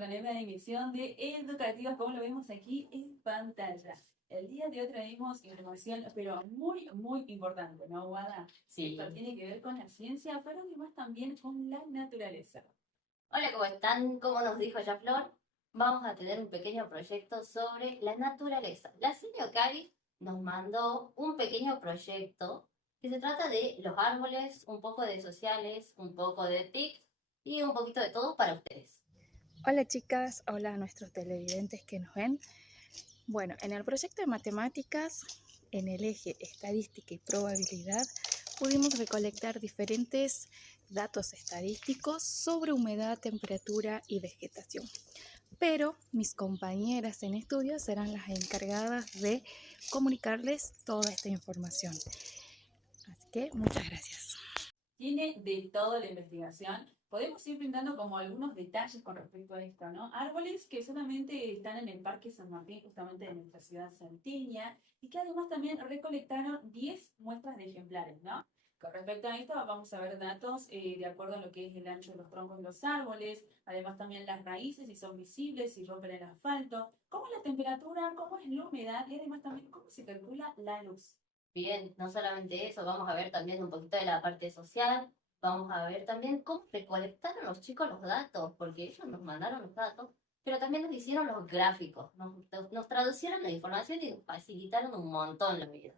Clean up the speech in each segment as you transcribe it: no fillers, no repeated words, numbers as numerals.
nuestra nueva emisión de Educativas, como lo vemos aquí en pantalla. El día de hoy traemos información, pero muy importante, ¿no, Guada? Sí. Esto tiene que ver con la ciencia, pero además también con la naturaleza. Hola, ¿cómo están? Como nos dijo ya Flor, vamos a tener un pequeño proyecto sobre la naturaleza. La señora Cari nos mandó un pequeño proyecto que se trata de los árboles, un poco de sociales, un poco de TIC y un poquito de todo para ustedes. Hola chicas, hola a nuestros televidentes que nos ven. Bueno, en el proyecto de matemáticas, en el eje estadística y probabilidad, pudimos recolectar diferentes datos estadísticos sobre humedad, temperatura y vegetación. Pero mis compañeras en estudio serán las encargadas de comunicarles toda esta información. Así que muchas gracias. Tiene de todo la investigación. Podemos ir brindando como algunos detalles con respecto a esto, ¿no? Árboles que solamente están en el Parque San Martín, justamente de nuestra ciudad salteña, y que además también recolectaron 10 muestras de ejemplares, ¿no? Con respecto a esto, vamos a ver datos de acuerdo a lo que es el ancho de los troncos de los árboles, además también las raíces, si son visibles, si rompen el asfalto, cómo es la temperatura, cómo es la humedad y además también cómo se calcula la luz. Bien, no solamente eso, vamos a ver también un poquito de la parte social, vamos a ver también cómo recolectaron los chicos los datos, porque ellos nos mandaron los datos, pero también nos hicieron los gráficos, nos traducieron la información y nos facilitaron un montón la vida.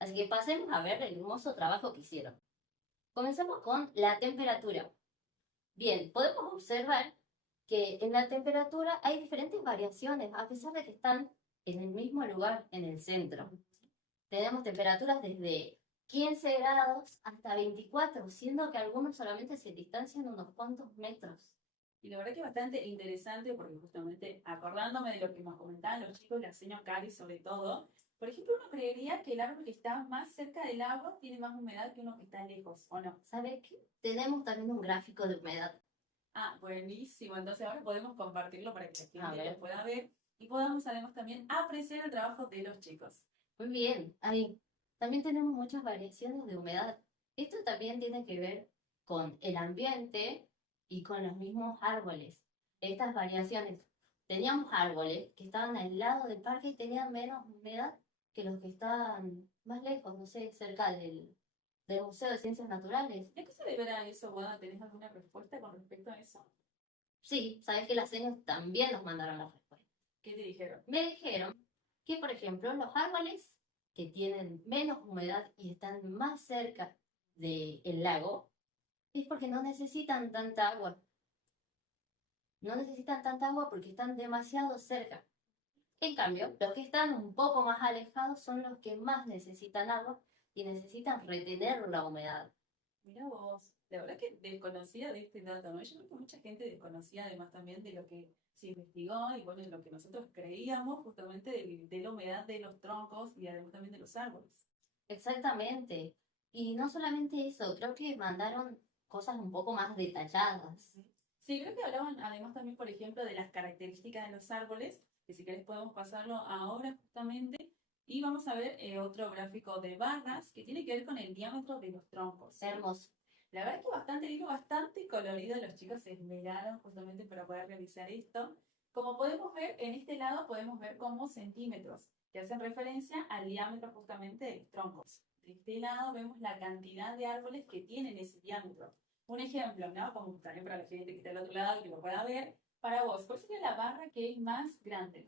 Así que pasemos a ver el hermoso trabajo que hicieron. Comencemos con la temperatura. Bien, podemos observar que en la temperatura hay diferentes variaciones, a pesar de que están en el mismo lugar, en el centro. Tenemos temperaturas desde 15 grados hasta 24, siendo que algunos solamente se distancian unos cuantos metros. Y la verdad que es bastante interesante porque justamente acordándome de lo que nos comentaban los chicos, la señora Cari sobre todo, por ejemplo, uno creería que el árbol que está más cerca del agua tiene más humedad que uno que está lejos, ¿o no? ¿Sabes qué? Tenemos también un gráfico de humedad. Ah, buenísimo. Entonces ahora podemos compartirlo para que la A gente ver. lo pueda ver y podamos además también apreciar el trabajo de los chicos. Muy bien, ahí. También tenemos muchas variaciones de humedad. Esto también tiene que ver con el ambiente y con los mismos árboles. Estas variaciones. Teníamos árboles que estaban al lado del parque y tenían menos humedad que los que estaban más lejos, no sé, cerca del Museo de Ciencias Naturales. ¿De qué se deberá eso, Guada? ¿Tenés alguna respuesta con respecto a eso? Sí, sabes que las señas también nos mandaron las respuestas. ¿Qué te dijeron? Me dijeron que, por ejemplo, los árboles que tienen menos humedad y están más cerca del lago es porque no necesitan tanta agua. No necesitan tanta agua porque están demasiado cerca. En cambio, los que están un poco más alejados son los que más necesitan agua y necesitan retener la humedad. Mira vos, la verdad que desconocía de este dato, ¿no? Yo creo que mucha gente desconocía además también de lo que se investigó y bueno, de lo que nosotros creíamos justamente de la humedad de los troncos y además también de los árboles. Exactamente. Y no solamente eso, creo que mandaron cosas un poco más detalladas. Sí, creo que hablaban además también, por ejemplo, de las características de los árboles, que si querés podemos pasarlo ahora justamente, y vamos a ver otro gráfico de barras que tiene que ver con el diámetro de los troncos. Hermoso. La verdad es que bastante lindo, bastante colorido, los chicos se esmeraron justamente para poder realizar esto. Como podemos ver, en este lado podemos ver como centímetros, que hacen referencia al diámetro justamente de los troncos. De este lado vemos la cantidad de árboles que tienen ese diámetro. Un ejemplo, ¿no? Como también para la gente que está al otro lado, que lo pueda ver. Para vos, ¿cuál sería la barra que es más grande?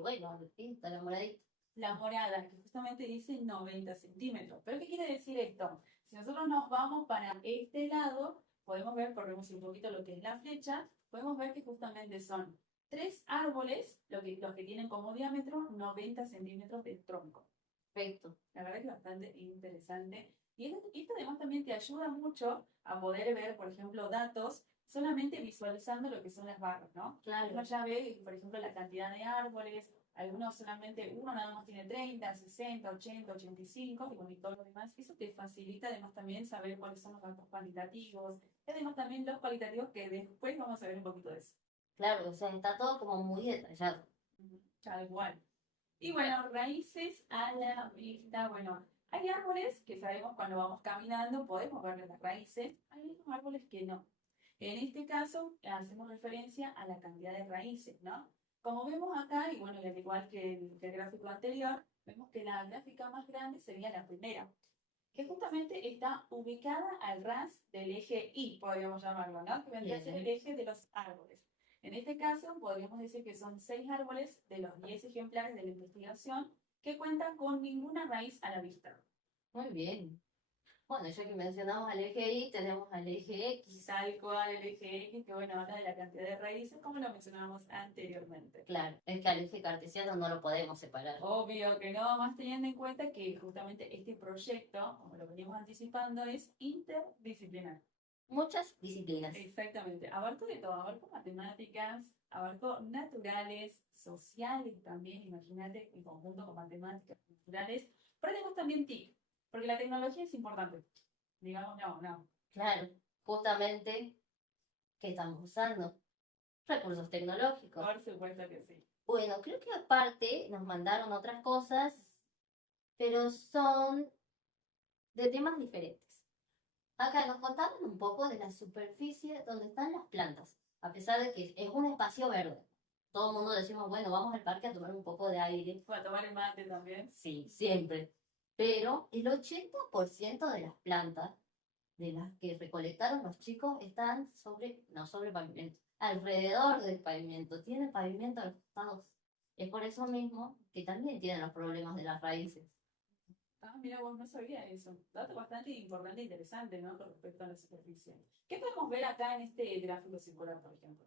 Bueno, está la moradita. La morada, que justamente dice 90 centímetros. ¿Pero qué quiere decir esto? Si nosotros nos vamos para este lado, podemos ver, corremos un poquito lo que es la flecha, podemos ver que justamente son 3 árboles, los que tienen como diámetro 90 centímetros de tronco. Perfecto. La verdad que es bastante interesante. Y esto además también te ayuda mucho a poder ver, por ejemplo, datos solamente visualizando lo que son las barras, ¿no? Claro. Uno ya ve, por ejemplo, la cantidad de árboles, algunos solamente, uno nada más tiene 30, 60, 80, 85, y bueno, y todo lo demás. Eso te facilita además también saber cuáles son los datos cuantitativos, y además también los cualitativos que después vamos a ver un poquito de eso. Claro, o sea, está todo como muy detallado. Tal cual. Y bueno, raíces a la vista, bueno, hay árboles que sabemos cuando vamos caminando, podemos ver las raíces, hay algunos árboles que no. En este caso, hacemos referencia a la cantidad de raíces, ¿no? Como vemos acá, y bueno, y al igual que el gráfico anterior, vemos que la gráfica más grande sería la primera, que justamente está ubicada al ras del eje Y, podríamos llamarlo, ¿no? Que vendría a ser el eje de los árboles. En este caso, podríamos decir que son 6 árboles de los 10 ejemplares de la investigación que cuentan con ninguna raíz a la vista. Muy bien. Bueno, ya que mencionamos al eje Y, tenemos al eje X. Tal cual el eje X, que bueno, habla de la cantidad de raíces, como lo mencionábamos anteriormente. Claro, es que al eje cartesiano no lo podemos separar. Obvio que no, más teniendo en cuenta que justamente este proyecto, como lo venimos anticipando, es interdisciplinar. Muchas disciplinas. Exactamente, abarco de todo, abarco matemáticas, abarco naturales, sociales también, imagínate, en conjunto con matemáticas naturales, pero tenemos también TIC, porque la tecnología es importante. Digamos, no. Claro, justamente, ¿qué estamos usando? Recursos tecnológicos. Por supuesto que sí. Bueno, creo que aparte nos mandaron otras cosas, pero son de temas diferentes. Acá nos contaron un poco de la superficie donde están las plantas, a pesar de que es un espacio verde. Todo el mundo decimos, bueno, vamos al parque a tomar un poco de aire. Para tomar el mate también. Sí, siempre. Pero el 80% de las plantas de las que recolectaron los chicos están no sobre pavimento, alrededor del pavimento. Tienen pavimento a los costados. Es por eso mismo que también tienen los problemas de las raíces. Ah, mira, vos no sabía eso. Dato bastante importante e interesante, ¿no? Con respecto a la superficie. ¿Qué podemos ver acá en este gráfico circular, por ejemplo?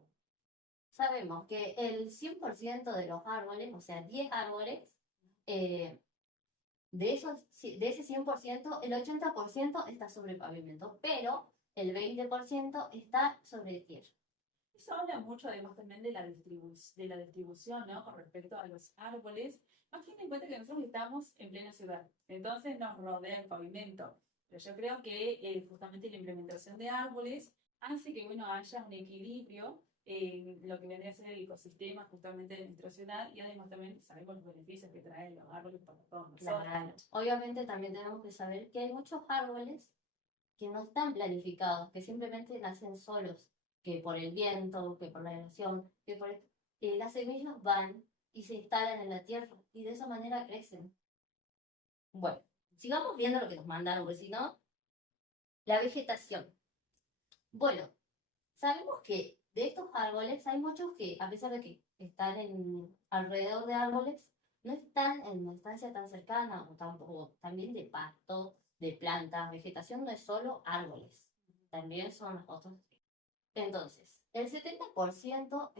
Sabemos que el 100% de los árboles, o sea, 10 árboles, de ese 100%, el 80% está sobre pavimento, pero el 20% está sobre tierra. Eso habla mucho además también de la distribución, ¿no? Con respecto a los árboles. Más teniendo en cuenta que nosotros estamos en plena ciudad, entonces nos rodea el pavimento. Pero yo creo que justamente la implementación de árboles hace que, bueno, haya un equilibrio en lo que vendría a ser el ecosistema justamente de nuestra ciudad y además también sabemos los beneficios que traen los árboles para todos nosotros. Claro. Obviamente también tenemos que saber que hay muchos árboles que no están planificados, que simplemente nacen solos, que por el viento, que por la erosión, que por las semillas van y se instalan en la tierra y de esa manera crecen. Bueno, sigamos viendo lo que nos mandaron, porque si no, la vegetación. Bueno, sabemos que de estos árboles hay muchos que, a pesar de que están alrededor de árboles, no están en una estancia tan cercana, o tampoco también de pasto, de plantas. Vegetación no es solo árboles, también son los otros. Entonces, el 70%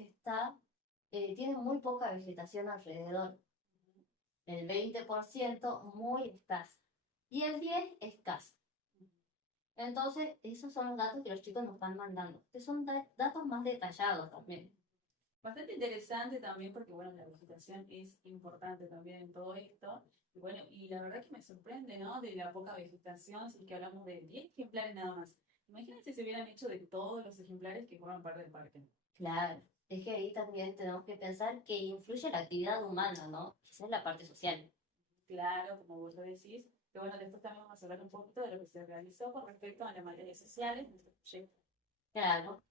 tiene muy poca vegetación alrededor, el 20% muy escasa y el 10% escasa. Entonces, esos son los datos que los chicos nos van mandando, que son datos más detallados también. Bastante interesante también porque, bueno, la vegetación es importante también en todo esto. Y bueno, y la verdad que me sorprende, ¿no? De la poca vegetación, si que hablamos de 10 ejemplares nada más. Imagínense si se hubieran hecho de todos los ejemplares que forman parte del parque. Claro, es que ahí también tenemos que pensar que influye la actividad humana, ¿no? Esa es la parte social. Claro, como vos lo decís. Pero bueno, después también vamos a hablar un poquito de lo que se realizó con respecto a las materias sociales de nuestro proyecto. Claro.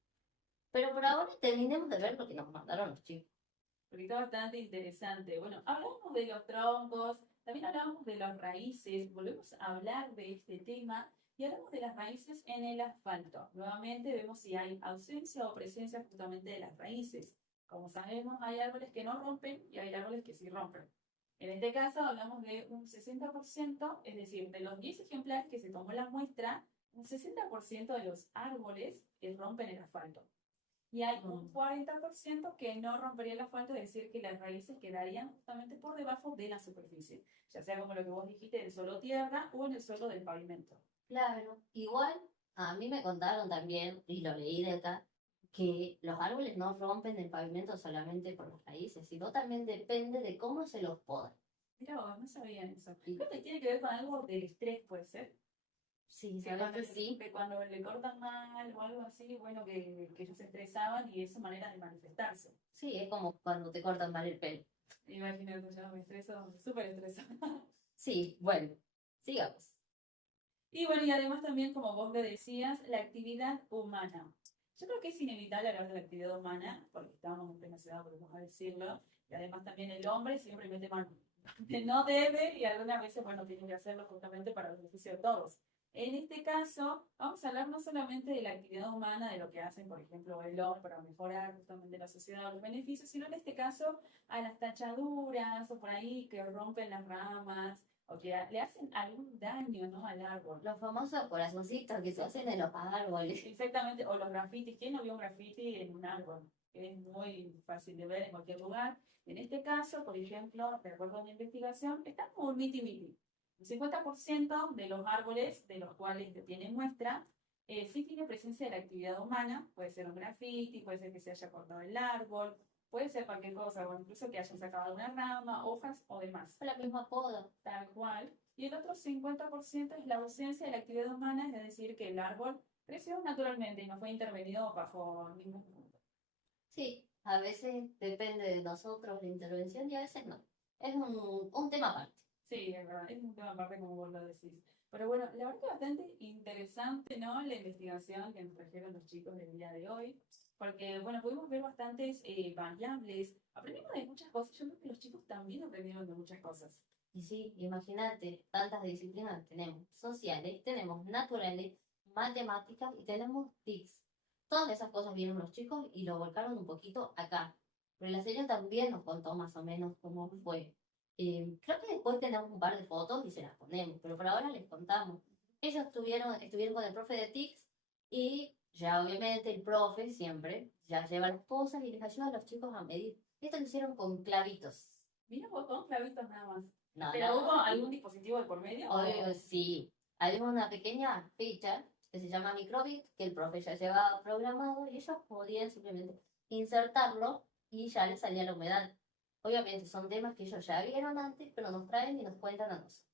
Pero por ahora terminemos de ver lo que nos mandaron los chicos. Porque está bastante interesante. Bueno, hablamos de los troncos, también hablamos de las raíces, volvemos a hablar de este tema y hablamos de las raíces en el asfalto. Nuevamente vemos si hay ausencia o presencia justamente de las raíces. Como sabemos, hay árboles que no rompen y hay árboles que sí rompen. En este caso hablamos de un 60%, es decir, de los 10 ejemplares que se tomó la muestra, un 60% de los árboles que rompen el asfalto. Y hay un 40% que no rompería el asfalto, es decir, que las raíces quedarían justamente por debajo de la superficie, ya sea como lo que vos dijiste, el suelo tierra o en el suelo del pavimento. Claro, igual a mí me contaron también, y lo leí de acá, que los árboles no rompen el pavimento solamente por las raíces, sino también depende de cómo se los poda. Mira vos, no sabía eso. Creo que tiene que ver con algo del estrés, puede ser. Sí, Que sabes cuando, que sí. que cuando le cortan mal o algo así, bueno, que ellos se estresaban y es su manera de manifestarse. Sí, es como cuando te cortan mal el pelo. Imagínate, yo me estreso, súper estresada. Sí, bueno, sigamos. Y bueno, y además también, como vos lo decías, la actividad humana. Yo creo que es inevitable hablar de la actividad humana, porque estamos en plena ciudad, podemos decirlo, y además también el hombre siempre mete mano. No debe y algunas veces, bueno, tiene que hacerlo justamente para el beneficio de todos. En este caso, vamos a hablar no solamente de la actividad humana, de lo que hacen, por ejemplo, el hombre para mejorar justamente la sociedad, los beneficios, sino en este caso a las tachaduras o por ahí que rompen las ramas o que le hacen algún daño, ¿no?, al árbol. Los famosos corazoncitos que se hacen en los árboles. Exactamente, o los grafitis. ¿Quién no vio un grafiti en un árbol? Es muy fácil de ver en cualquier lugar. En este caso, por ejemplo, de acuerdo a una investigación, está como un miti-miti. El 50% de los árboles de los cuales tiene muestra sí tiene presencia de la actividad humana. Puede ser un grafiti, puede ser que se haya cortado el árbol, puede ser cualquier cosa, o incluso que hayan sacado una rama, hojas o demás. La misma poda. Tal cual. Y el otro 50% es la ausencia de la actividad humana, es decir, que el árbol creció naturalmente y no fue intervenido bajo ningún punto. Sí, a veces depende de nosotros la intervención y a veces no. Es un tema aparte. Sí, es verdad, es un tema aparte como vos lo decís. Pero bueno, la verdad que bastante interesante, ¿no?, la investigación que nos trajeron los chicos del día de hoy, porque, bueno, pudimos ver bastantes variables, aprendimos de muchas cosas, yo creo que los chicos también aprendieron de muchas cosas. Y sí, imagínate, tantas disciplinas tenemos, sociales, tenemos naturales, matemáticas y tenemos TICs. Todas esas cosas vieron los chicos y lo volcaron un poquito acá. Pero la señora también nos contó más o menos cómo fue. Creo que después tenemos un par de fotos y se las ponemos, pero por ahora les contamos. Ellos estuvieron con el profe de TICs y ya obviamente el profe siempre ya lleva las cosas y les ayuda a los chicos a medir. Esto lo hicieron con clavitos. Mira vos, con clavitos nada más. No, ¿Pero no, hubo algún dispositivo de por medio? obvio, sí. Hay una pequeña ficha que se llama Microbit, que el profe ya llevaba programado y ellos podían simplemente insertarlo y ya les salía la humedad. Obviamente son temas que ellos ya vieron antes, pero nos traen y nos cuentan a nosotros.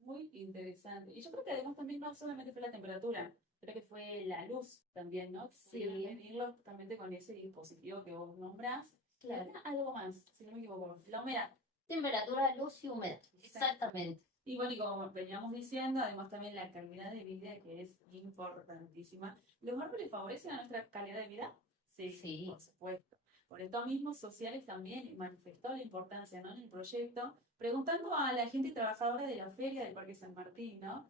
Muy interesante. Y yo creo que además también no solamente fue la temperatura, creo que fue la luz también, ¿no? Sí. Pudieron medirlo justamente con ese dispositivo que vos nombrás. Claro. Era algo más, si no me equivoco. La humedad. Temperatura, luz y humedad. Exactamente. Y bueno, y como veníamos diciendo, además también la calidad de vida, que es importantísima. ¿Los árboles favorecen a nuestra calidad de vida? Sí. Por supuesto. Por esto mismo, Sociales también manifestó la importancia, ¿no?, en el proyecto, preguntando a la gente trabajadora de la feria del Parque San Martín, ¿no?,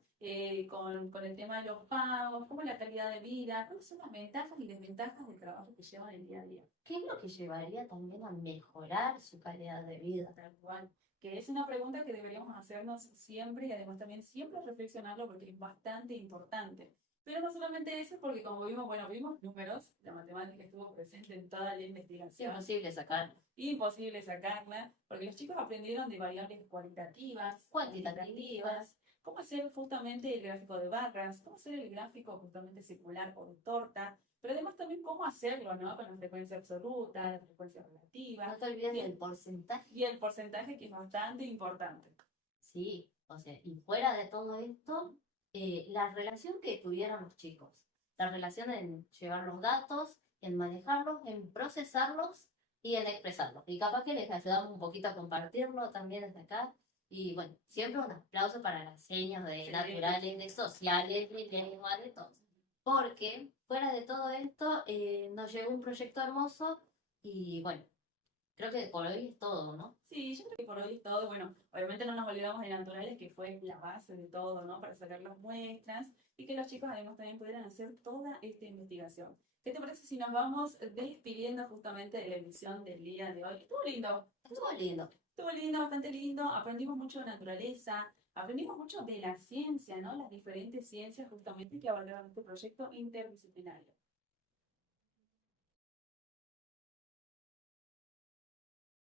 con el tema de los pagos, cómo es la calidad de vida, cuáles son las ventajas y desventajas del trabajo que llevan el día a día. ¿Qué es lo que llevaría también a mejorar su calidad de vida? Tal cual. Que es una pregunta que deberíamos hacernos siempre y además también siempre reflexionarlo porque es bastante importante. Pero no solamente eso, porque como vimos, bueno, vimos números, la matemática estuvo presente en toda la Es investigación. imposible sacar. Imposible sacarla, porque los chicos aprendieron de variables cualitativas, Cuantitativas. cómo hacer justamente el gráfico de barras, cómo hacer el gráfico justamente circular o de torta, pero además también cómo hacerlo, ¿no?, con la frecuencia absoluta, la frecuencia relativa. No te olvides del porcentaje. Y el porcentaje, que es bastante importante. Sí, o sea, y fuera de todo esto, la relación que tuvieron los chicos, la relación en llevar los datos, en manejarlos, en procesarlos y en expresarlos. Y capaz que les ayudamos un poquito a compartirlo también desde acá. Y bueno, siempre un aplauso para las señas de Sí. naturales, de sociales, de lengua, de todo. Porque fuera de todo esto, nos llegó un proyecto hermoso y bueno, creo que por hoy es todo, ¿no? Sí, yo creo que por hoy es todo. Bueno, obviamente no nos olvidamos de naturales, que fue la base de todo, ¿no?, para sacar las muestras y que los chicos además también pudieran hacer toda esta investigación. ¿Qué te parece si nos vamos despidiendo justamente de la emisión del día de hoy? Estuvo lindo. Estuvo lindo. Estuvo lindo, bastante lindo. Aprendimos mucho de naturaleza, aprendimos mucho de la ciencia, ¿no?, las diferentes ciencias justamente que abordaron este proyecto interdisciplinario.